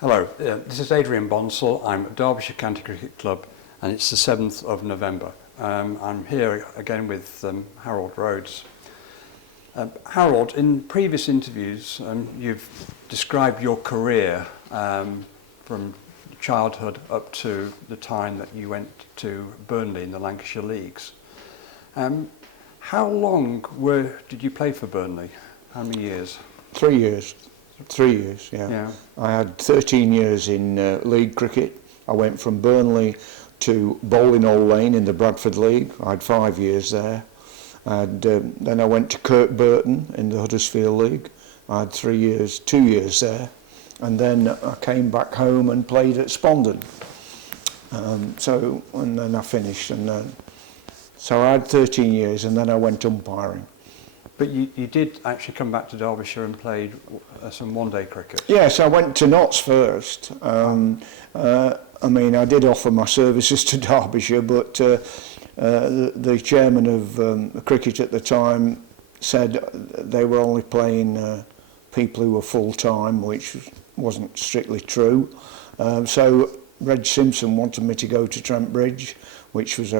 Hello, this is Adrian Bonsall. I'm at Derbyshire County Cricket Club and it's the 7th of November. I'm here again with Harold Rhodes. Harold, in previous interviews you've described your career from childhood up to the time that you went to Burnley in the Lancashire Leagues. How long did you play for Burnley? How many years? 3 years. 3 years, yeah. I had 13 years in league cricket. I went from Burnley to Bowling Old Lane in the Bradford League. I had 5 years there. Then I went to Kirkburton in the Huddersfield League. I had 2 years there. And then I came back home and played at Spondon. And then I finished. So I had 13 years and then I went umpiring. But you did actually come back to Derbyshire and played some one-day cricket? Yes, I went to Notts first. I did offer my services to Derbyshire, but the chairman of cricket at the time said they were only playing people who were full-time, which wasn't strictly true. So Reg Simpson wanted me to go to Trent Bridge, which was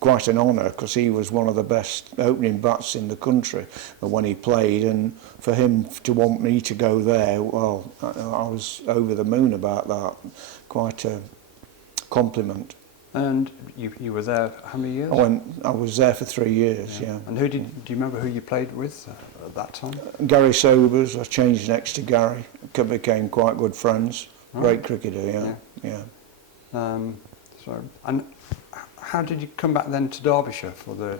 quite an honour because he was one of the best opening bats in the country when he played, and for him to want me to go there, well, I was over the moon about that. Quite a compliment. And you were there how many years? I was there for 3 years, yeah. And do you remember who you played with at that time? Gary Sobers. I changed next to Gary. Became quite good friends. Oh. Great cricketer, yeah. And how did you come back then to Derbyshire for the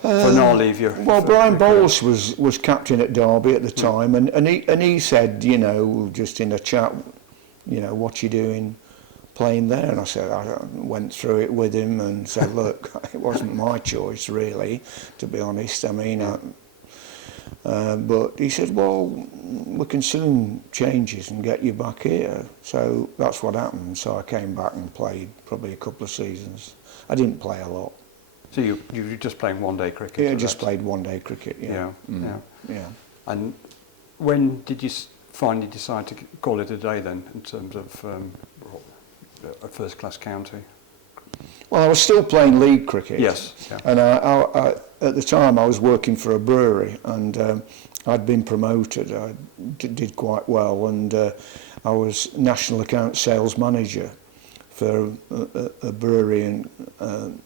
finale of your? Well, Brian Bowles was captain at Derby at the time, and he said, just in a chat, what you doing playing there? And I said, I went through it with him and said, look, it wasn't my choice really, to be honest. But he said, well, we can soon change it and get you back here. So that's what happened. So I came back and played probably a couple of seasons. I didn't play a lot. So you were just playing one-day cricket? Yeah, just played one-day cricket, yeah. Yeah. And when did you finally decide to call it a day then, in terms of a first-class county? Well, I was still playing league cricket. Yes. Yeah. And I at the time I was working for a brewery, and I'd been promoted. I did quite well, and I was national account sales manager for a brewery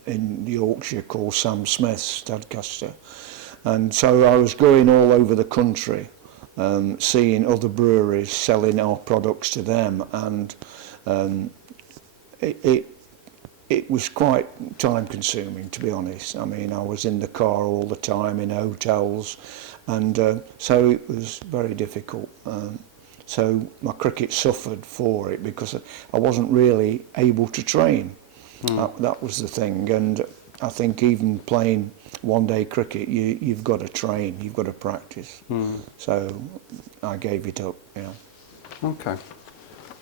in Yorkshire called Sam Smith's, Tadcaster. And so I was going all over the country, seeing other breweries, selling our products to them, and it was quite time consuming, to be honest. I was in the car all the time, in hotels, and so it was very difficult. So my cricket suffered for it because I wasn't really able to train. That was the thing, and I think even playing one-day cricket, you've got to train, you've got to practice. So I gave it up, yeah. Okay.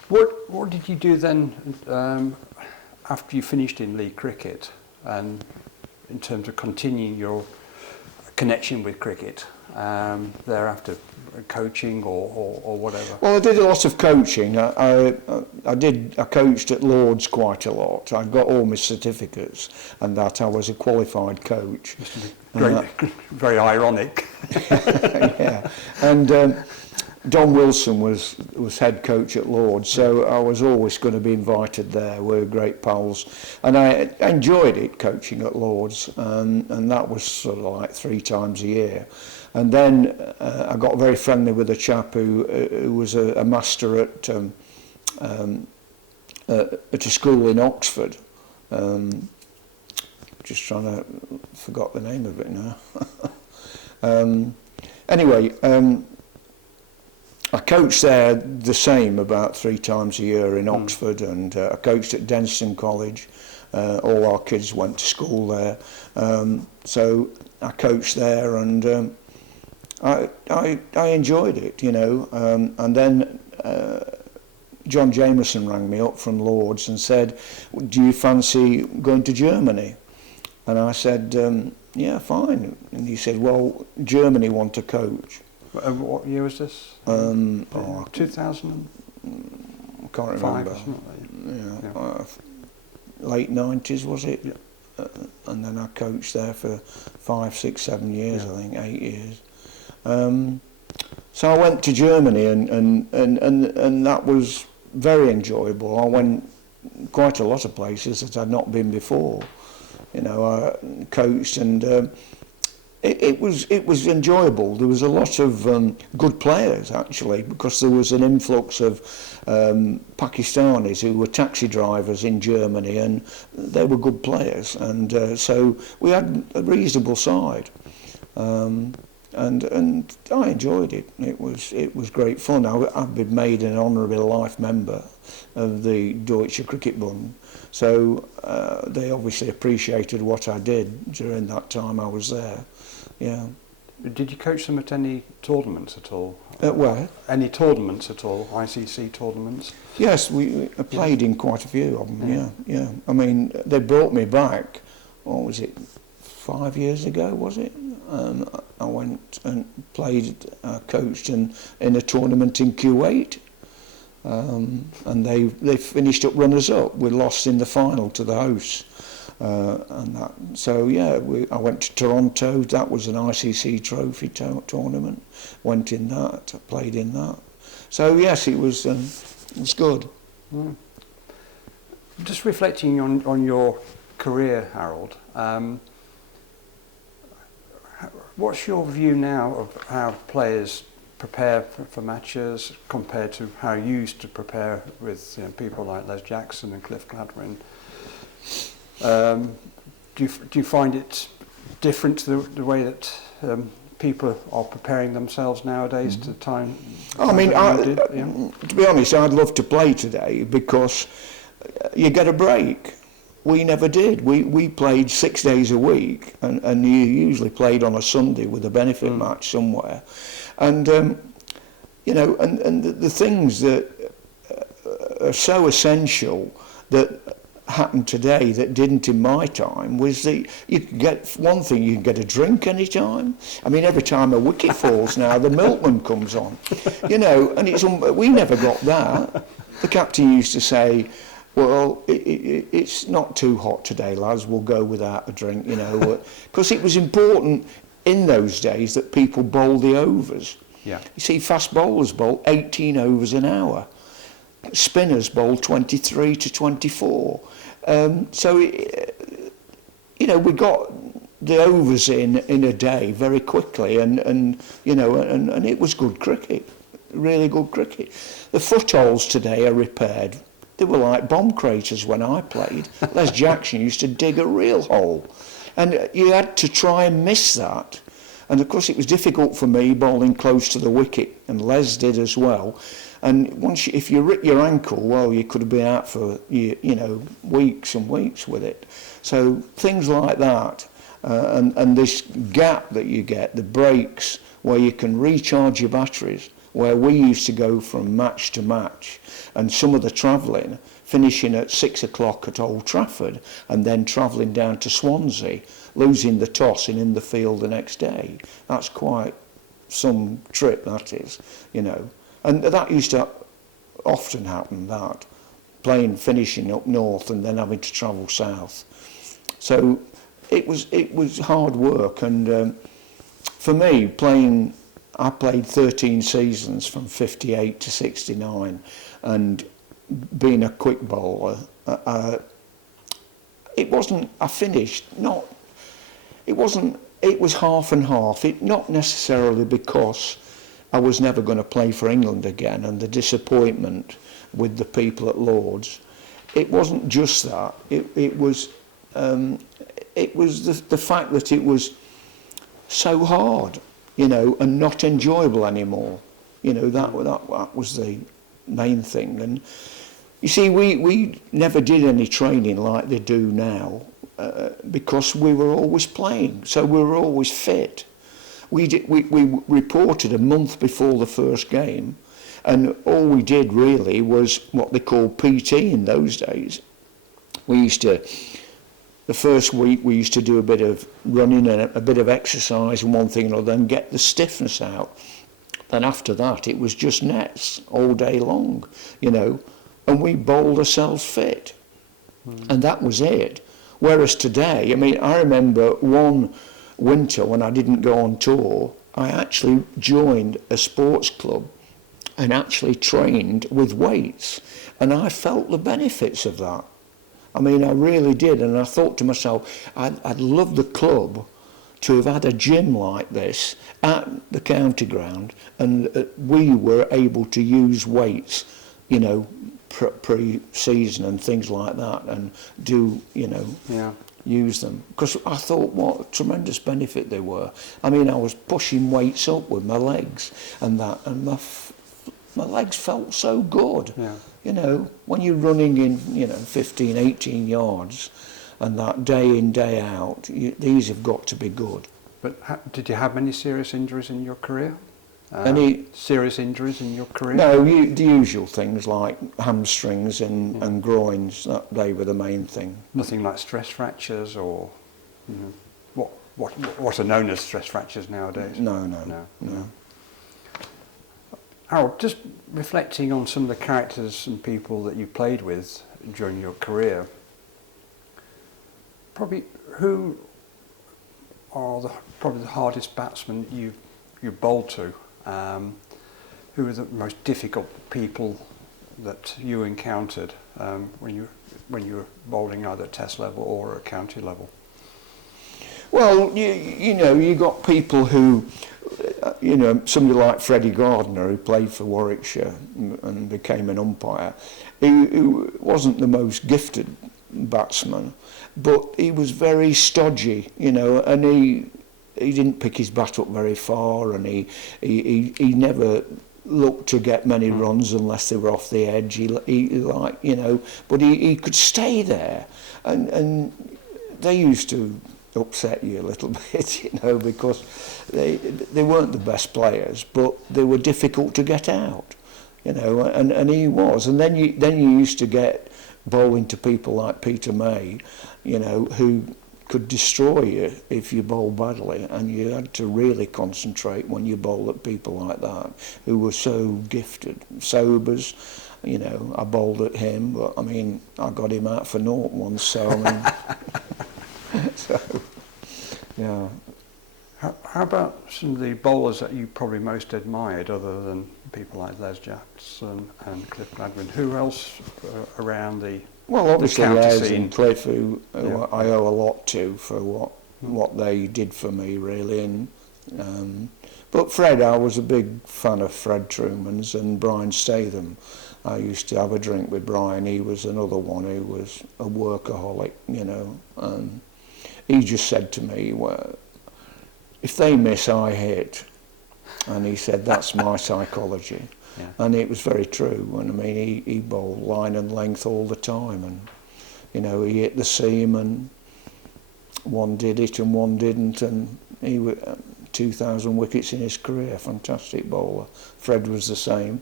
What did you do then after you finished in league cricket, and in terms of continuing your connection with cricket thereafter, coaching or whatever? Well, I did a lot of coaching. I coached at Lords quite a lot. I got all my certificates and that. I was a qualified coach. Very ironic. Yeah, and Don Wilson was head coach at Lords, so I was always going to be invited there. We were great pals, and I enjoyed it, coaching at Lords, and that was sort of like 3 times a year. And then I got very friendly with a chap who was a master at a school in Oxford. Just trying to forgot the name of it now. Anyway. I coached there the same about 3 times a year in Oxford, and I coached at Denstone College. All our kids went to school there, so I coached there, and I enjoyed it, and then John Jameson rang me up from Lords and said, do you fancy going to Germany? And I said, yeah, fine. And he said, well, Germany want a coach. What year was this? I 2005 can't remember. or something. Yeah, late 90s was it? Yeah. And then I coached there for 5, 6, 7 years, Yeah. I think, 8 years. So I went to Germany and that was very enjoyable. I went quite a lot of places that I'd not been before. You know, I coached and it was enjoyable. There was a lot of good players actually, because there was an influx of Pakistanis who were taxi drivers in Germany, and they were good players, and so we had a reasonable side, and I enjoyed it. It was great fun. I've been made an honorary life member of the Deutsche Cricket Bund, so they obviously appreciated what I did during that time I was there. Yeah. Did you coach them at any tournaments at all? At where? Any tournaments at all? ICC tournaments? Yes, we played in quite a few of them. Yeah. I mean, they brought me back. What was it? 5 years ago, was it? I went and played, coached in a tournament in Kuwait, and they finished up runners-up. We lost in the final to the hosts. And that. So yeah, I went to Toronto. That was an ICC trophy tournament. Went in that. I played in that. So yes, it was good. Mm. Just reflecting on your career, Harold. What's your view now of how players prepare for matches compared to how you used to prepare with people like Les Jackson and Cliff Gladwin? Do you find it different to the way that people are preparing themselves nowadays to the time? I mean, to be honest, I'd love to play today because you get a break. We never did. We played 6 days a week, and you usually played on a Sunday with a benefit match somewhere. And, you know, and the things that are so essential that happened today that didn't in my time was that you could get one thing, you can get a drink any time. I mean, every time a wicket falls now, the milkman comes on, you know, and we never got that. The captain used to say, well, it's not too hot today, lads, we'll go without a drink, you know, because it was important in those days that people bowled the overs. Yeah. You see, fast bowlers bowl 18 overs an hour. Spinners bowl 23 to 24. So, you know, we got the overs in a day very quickly, and you know, and it was good cricket, really good cricket. The footholes today are repaired. They were like bomb craters when I played. Les Jackson used to dig a real hole, and you had to try and miss that. And of course, it was difficult for me bowling close to the wicket, and Les did as well. And if you rip your ankle, well, you could have been out for you know, weeks and weeks with it. So things like that, and this gap that you get, the breaks where you can recharge your batteries, where we used to go from match to match, and some of the travelling, finishing at 6 o'clock at Old Trafford, and then travelling down to Swansea, losing the toss and in the field the next day. That's quite some trip, that is, you know. And that used to often happen, that finishing up north and then having to travel south. So it was hard work, and for me, I played 13 seasons from 58 to 69, and being a quick bowler, it was half and half. Not necessarily because I was never going to play for England again, and the disappointment with the people at Lords. It wasn't just that. It was the fact that it was so hard, you know, and not enjoyable anymore. You know, that was the main thing. And you see, we never did any training like they do now, because we were always playing, so we were always fit. We reported a month before the first game, and all we did really was what they called PT in those days. The first week we used to do a bit of running and a bit of exercise and one thing or another, and get the stiffness out. Then after that, it was just nets all day long, you know, and we bowled ourselves fit. And that was it. Whereas today, I mean, I remember one winter when I didn't go on tour, I actually joined a sports club and actually trained with weights. And I felt the benefits of that. I mean, I really did. And I thought to myself, I'd love the club to have had a gym like this at the county ground, and we were able to use weights, you know, pre-season and things like that, and do, you know, use them. Because I thought what a tremendous benefit they were. I mean, I was pushing weights up with my legs and that, and my legs felt so good. Yeah. You know, when you're running in, you know, 15, 18 yards, and that day in, day out, these have got to be good. But did you have many serious injuries in your career? Any serious injuries in your career? No, the usual things like hamstrings and groins. They were the main thing. Nothing like stress fractures or, you know, what are known as stress fractures nowadays? No. Harold, just reflecting on some of the characters and people that you played with during your career, probably who are probably the hardest batsmen you bowled to? Who were the most difficult people that you encountered when you were bowling either at test level or at county level? Well, you know, you got people who, you know, somebody like Freddie Gardner, who played for Warwickshire and became an umpire, who wasn't the most gifted batsman, but he was very stodgy, you know, and he didn't pick his bat up very far, and he never looked to get many runs unless they were off the edge. He like, you know, but he could stay there, and they used to upset you a little bit, you know, because they weren't the best players, but they were difficult to get out, you know, and he was. And then you used to get bowling to people like Peter May, you know, who could destroy you if you bowled badly, and you had to really concentrate when you bowled at people like that who were so gifted. Sobers, you know, I bowled at him, but I mean, I got him out for naught once, so I mean, so, yeah. How about some of the bowlers that you probably most admired, other than people like Les Jackson and Cliff Gladwin? Who else around the Well, obviously Les scene? and Cliff, who I owe a lot to for what they did for me, really. And but Fred, I was a big fan of Fred Trueman's and Brian Statham. I used to have a drink with Brian. He was another one who was a workaholic, you know. And he just said to me, well, if they miss, I hit. And he said, that's my psychology. Yeah. And it was very true. And I mean, he bowled line and length all the time, and you know, he hit the seam, and one did it and one didn't, and he was 2,000 wickets in his career. Fantastic bowler. Fred was the same.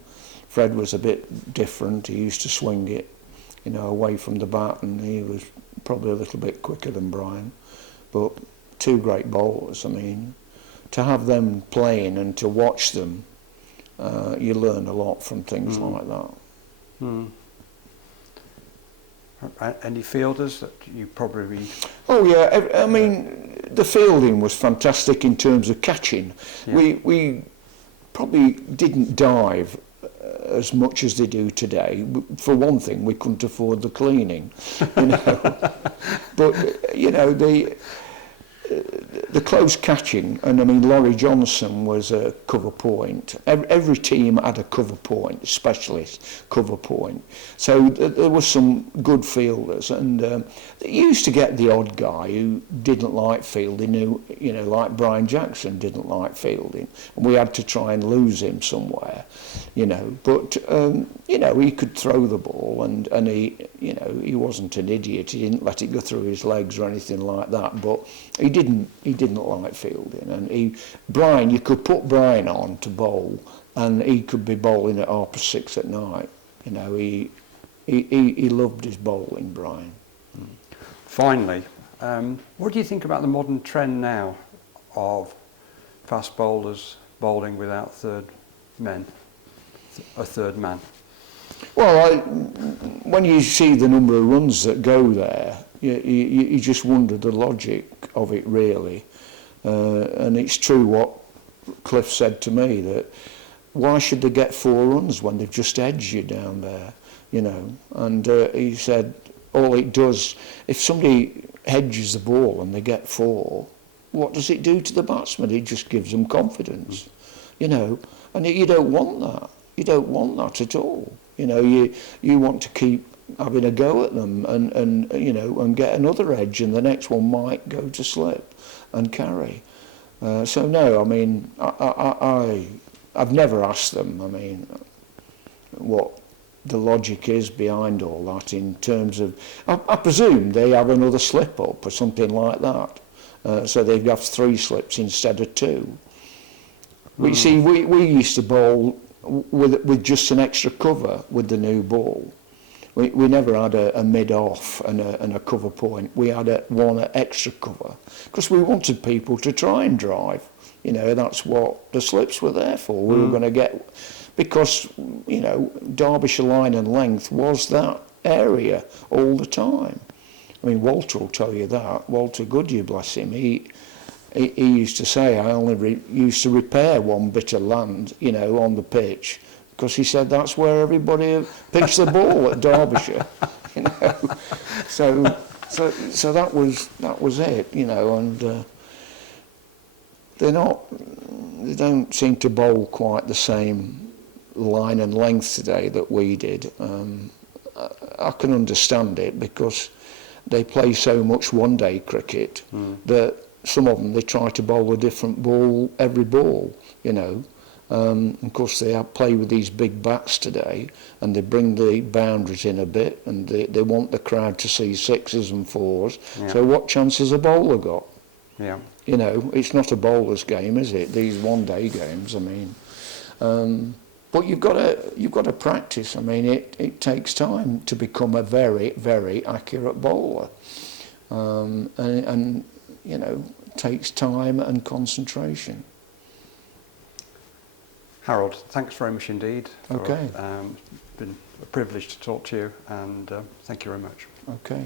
Fred was a bit different. He used to swing it, you know, away from the bat, and he was probably a little bit quicker than Brian. But two great bowlers. I mean, to have them playing and to watch them, you learn a lot from things like that. Any fielders that you probably... Oh yeah, I mean, the fielding was fantastic in terms of catching. Yeah. We probably didn't dive as much as they do today. For one thing, we couldn't afford the cleaning, you know. But you know, the close catching, and I mean, Laurie Johnson was a cover point. Every team had a cover point, specialist cover point. So there were some good fielders, and they used to get the odd guy who didn't like fielding, who, you know, like Brian Jackson didn't like fielding, and we had to try and lose him somewhere, you know. But you know, he could throw the ball, and he, you know, he wasn't an idiot. He didn't let it go through his legs or anything like that. But he didn't like fielding, and Brian, you could put Brian on to bowl, and he could be bowling at 6:30 at night. You know, he loved his bowling, Brian. Finally, what do you think about the modern trend now of fast bowlers bowling without third men, a third man? Well, when you see the number of runs that go there, you just wonder the logic of it, really. And it's true what Cliff said to me, that why should they get 4 runs when they've just edged you down there, you know? And he said, all it does, if somebody hedges the ball and they get 4, what does it do to the batsman? It just gives them confidence, you know? And you don't want that. You don't want that at all. You know, you want to keep having a go at them and you know, and get another edge, and the next one might go to slip and carry. So no, I mean, I've never asked them, I mean, what the logic is behind all that in terms of, I presume they have another slip up or something like that. So they've got 3 slips instead of 2. But you see, we used to bowl with just an extra cover with the new ball. We never had a mid-off and a cover point. We had one extra cover because we wanted people to try and drive. You know, that's what the slips were there for. We were going to get, because, you know, Derbyshire line and length was that area all the time. I mean, Walter will tell you that. Walter Goodyear, bless him, he used to say, I only used to repair one bit of land, you know, on the pitch, because he said that's where everybody pitched the ball at Derbyshire, you know. So that was it, you know, and they don't seem to bowl quite the same line and length today that we did. I can understand it because they play so much one-day cricket that some of them, they try to bowl a different ball every ball, you know. Of course, they play with these big bats today, and they bring the boundaries in a bit, and they want the crowd to see 6s and 4s. Yeah. So what chance has a bowler got? Yeah. You know, it's not a bowler's game, is it? These one-day games, I mean. But you've got to practice. I mean, it takes time to become a very, very accurate bowler, and you know, takes time and concentration. Harold, thanks very much indeed. Okay. It's been a privilege to talk to you, and thank you very much. Okay.